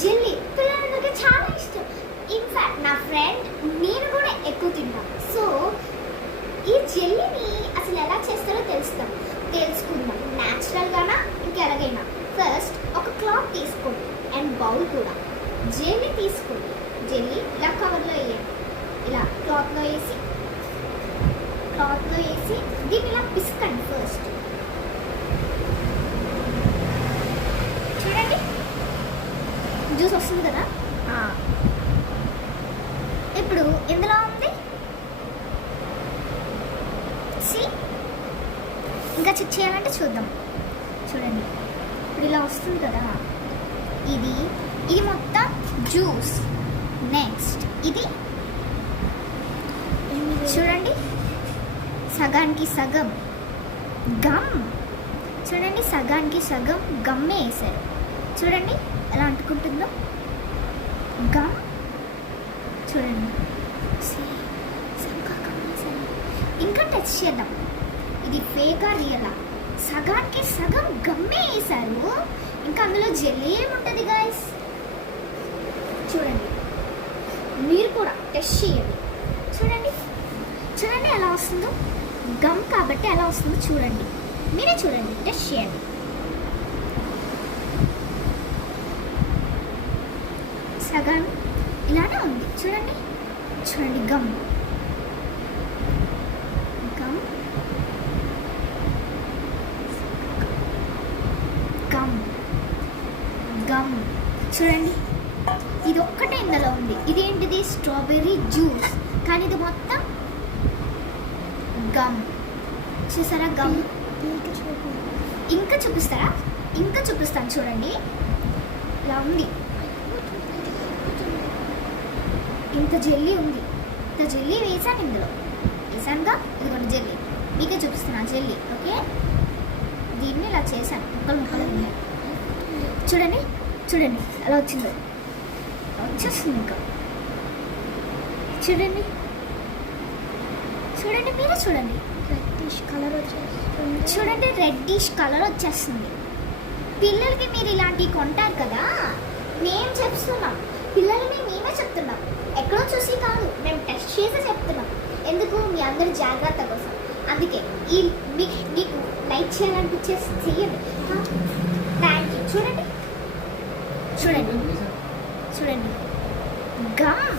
Jelly పిల్లలకి చాలా ఇష్టం. ఇన్ఫాక్ట్ నా ఫ్రెండ్ నేను కూడా ఎక్కువ తింటాను. సో ఈ జెల్లీని అసలు ఎలా చేస్తారో తెలుసుకుందాం. న్యాచురల్గానా ఇంకెలాగైనా. ఫస్ట్ ఒక క్లాత్ తీసుకోండి అండ్ బౌల్ కూడా. జెల్లీ తీసుకోండి. జెల్లీ ఇలా కవర్లో వేయండి. ఇలా క్లాత్లో వేసి దీన్ని ఇలా పిసకండి. ఫస్ట్ చూడండి జ్యూస్ వస్తుంది కదా. ఇప్పుడు ఇందులో ఉంది ఇంకా చెక్ చేయాలంటే చూద్దాం. చూడండి ఇప్పుడు ఇలా వస్తుంది కదా. ఇది మొత్తం జ్యూస్. నెక్స్ట్ ఇది చూడండి సగానికి సగం గమ్. చూడండి సగానికి సగం గమ్మే వేసారు. చూడండి ఎలా అంటుకుంటుందో గమ్. చూడండి ఇంకా టచ్ చేద్దాం. ఇది ఫేకా రియలా? సగానికి సగం గమ్మే వేసారు. ఇంకా అందులో జెల్లీ ఏముంటుంది గాయస్? చూడండి మీరు కూడా టెస్ట్ చేయండి. చూడండి ఎలా వస్తుందో. గమ్ కాబట్టి ఎలా వస్తుందో చూడండి. మీరే చూడండి, టెస్ట్ చేయండి. సగం ఇలానే ఉంది. చూడండి గమ్ చూడండి. ఇది ఒక్కటే ఇందులో ఉంది. ఇదేంటిది? Strawberry juice. కానీ ఇది మొత్తం గమ్. చూసారా గమ్? ఇంకా చూపిస్తారా? ఇంకా చూపిస్తాను చూడండి. ఇలా ఉంది. ఇంత జెల్లీ ఉంది. ఇంత జెల్లీ వేసాను ఇందులో. వేసానుగా. ఇదిగోండి జెల్లీ. మీకే చూపిస్తున్నా జెల్లీ. ఓకే, దీన్ని ఇలా చేశాను. ముక్కలు ఉన్నాయి. చూడండి అలా వచ్చిందో. వచ్చేస్తుంది ఇంకా. చూడండి మీరే చూడండి. రెడ్డిష్ కలర్ వచ్చేస్తుంది. చూడండి రెడ్డిష్ కలర్ వచ్చేస్తుంది. పిల్లలకి మీరు ఇలాంటివి కొంటారు కదా. మేము చెప్తున్నాం, పిల్లలకి మేమే చెప్తున్నాం. ఎక్కడో చూసి కాదు, మేము టెస్ట్ చేసి చెప్తున్నాం. ఎందుకు? మీ అందరి జాగ్రత్త కోసం. అందుకే మీకు లైక్ చేయాలనిపించేసి చెయ్యండి. Thank you. చూడండి గమ్.